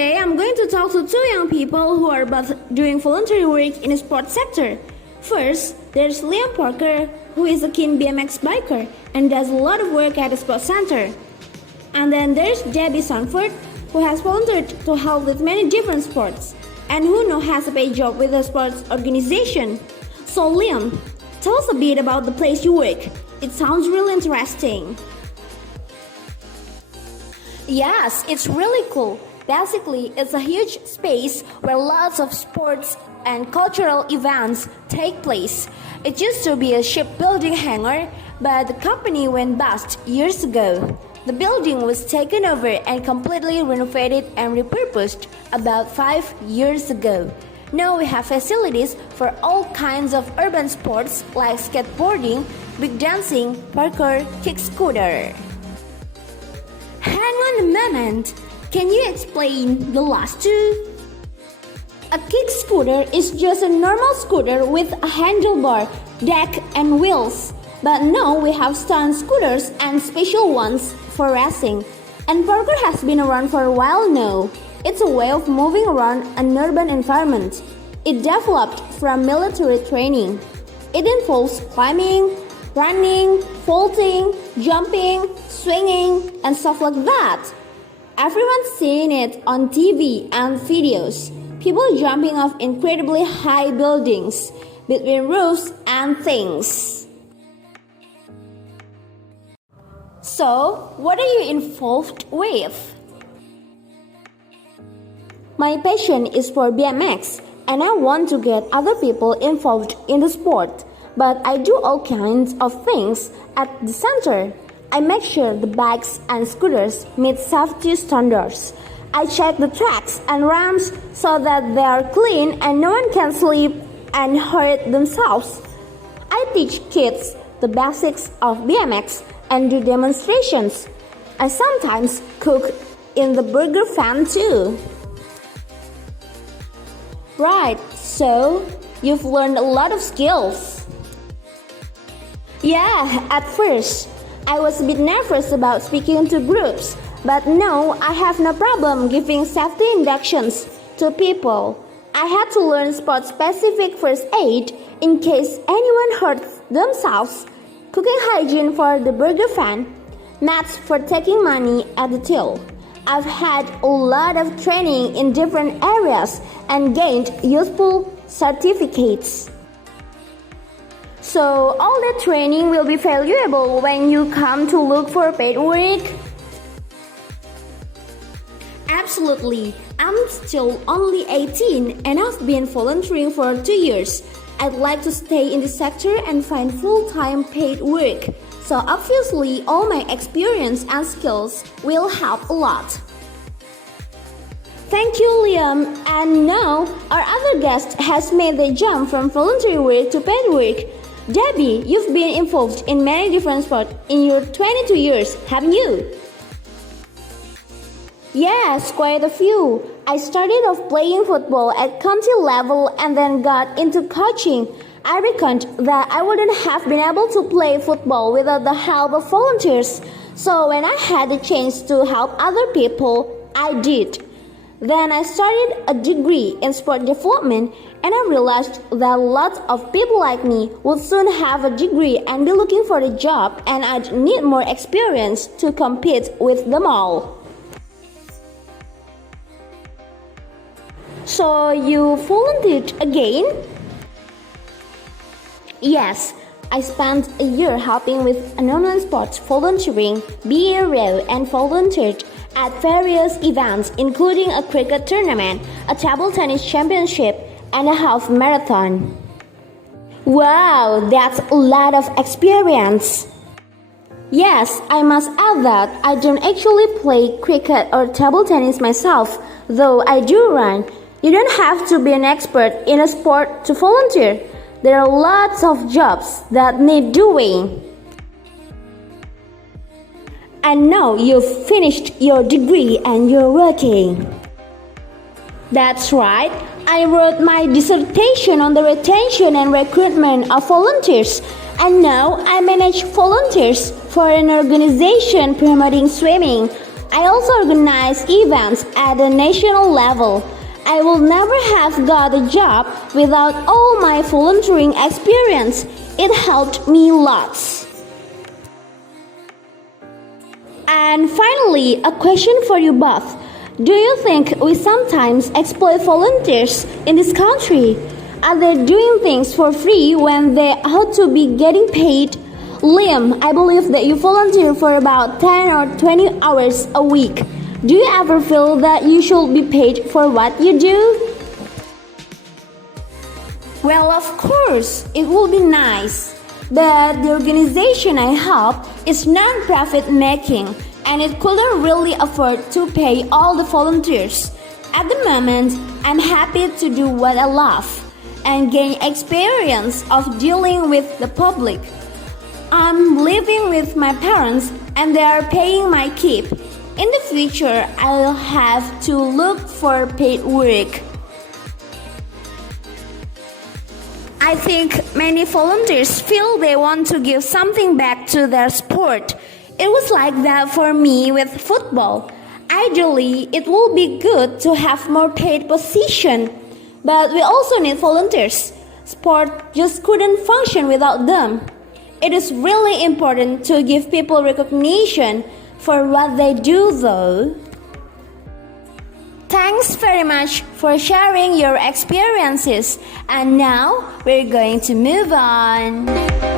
Today I'm going to talk to two young people who are both doing voluntary work in the sports sector. First, there's Liam Parker, who is a keen BMX biker and does a lot of work at the sports center. And then there's Debbie Sanford, who has volunteered to help with many different sports and who now has a paid job with a sports organization. So Liam, tell us a bit about the place you work. It sounds really interesting. Yes, it's really cool. Basically, it's a huge space where lots of sports and cultural events take place. It used to be a shipbuilding hangar, but the company went bust years ago. The building was taken over and completely renovated and repurposed about 5 years ago. Now we have facilities for all kinds of urban sports like skateboarding, breakdancing, parkour, kick scooter. Hang on a moment. Can you explain the last two? A kick scooter is just a normal scooter with a handlebar, deck and wheels. But now we have stunt scooters and special ones for racing. And parkour has been around for a while now. It's a way of moving around an urban environment. It developed from military training. It involves climbing, running, vaulting, jumping, swinging, and stuff like that. Everyone's seen it on TV and videos. People jumping off incredibly high buildings, between roofs and things. So, what are you involved with? My passion is for BMX, and I want to get other people involved in the sport. But I do all kinds of things at the center. I make sure the bikes and scooters meet safety standards. I check the tracks and ramps so that they are clean and no one can slip and hurt themselves. I teach kids the basics of BMX and do demonstrations. I sometimes cook in the burger fan too. Right, so you've learned a lot of skills. Yeah, at first. I was a bit nervous about speaking to groups, but now I have no problem giving safety inductions to people. I had to learn sport-specific first aid in case anyone hurts themselves, cooking hygiene for the burger fan, mats for taking money at the till. I've had a lot of training in different areas and gained useful certificates. So all that training will be valuable when you come to look for paid work? Absolutely. I'm still only 18 and I've been volunteering for 2 years. I'd like to stay in the sector and find full-time paid work. So obviously all my experience and skills will help a lot. Thank you, Liam. And now our other guest has made the jump from voluntary work to paid work. Debbie, you've been involved in many different sports in your 22 years, haven't you? Yes, quite a few. I started off playing football at county level and then got into coaching. I reckoned that I wouldn't have been able to play football without the help of volunteers. So when I had the chance to help other people, I did. Then I started a degree in sport development and I realized that lots of people like me would soon have a degree and be looking for a job and I'd need more experience to compete with them all. So you volunteered again? Yes, I spent a year helping with anonymous sports volunteering, BRO, and volunteered at various events including a cricket tournament, a table tennis championship, and a half marathon. Wow, that's a lot of experience. Yes, I must add that I don't actually play cricket or table tennis myself, though I do run. You don't have to be an expert in a sport to volunteer. There are lots of jobs that need doing. And now you've finished your degree and you're working. That's right. I wrote my dissertation on the retention and recruitment of volunteers, and now I manage volunteers for an organization promoting swimming, I also organize events at the national level. I will never have got a job without all my volunteering experience. It helped me lots. And finally, a question for you both. Do you think we sometimes exploit volunteers in this country? Are they doing things for free when they ought to be getting paid? Liam, I believe that you volunteer for about 10 or 20 hours a week. Do you ever feel that you should be paid for what you do? Well, of course, it would be nice. But the organization I help is non-profit making, and it couldn't really afford to pay all the volunteers. At the moment, I'm happy to do what I love and gain experience of dealing with the public. I'm living with my parents and they are paying my keep. In the future, I'll have to look for paid work. I think many volunteers feel they want to give something back to their sport. It was like that for me with football. Ideally, it would be good to have more paid position, but we also need volunteers. Sport just couldn't function without them. It is really important to give people recognition for what they do though. Thanks very much for sharing your experiences. And now we're going to move on.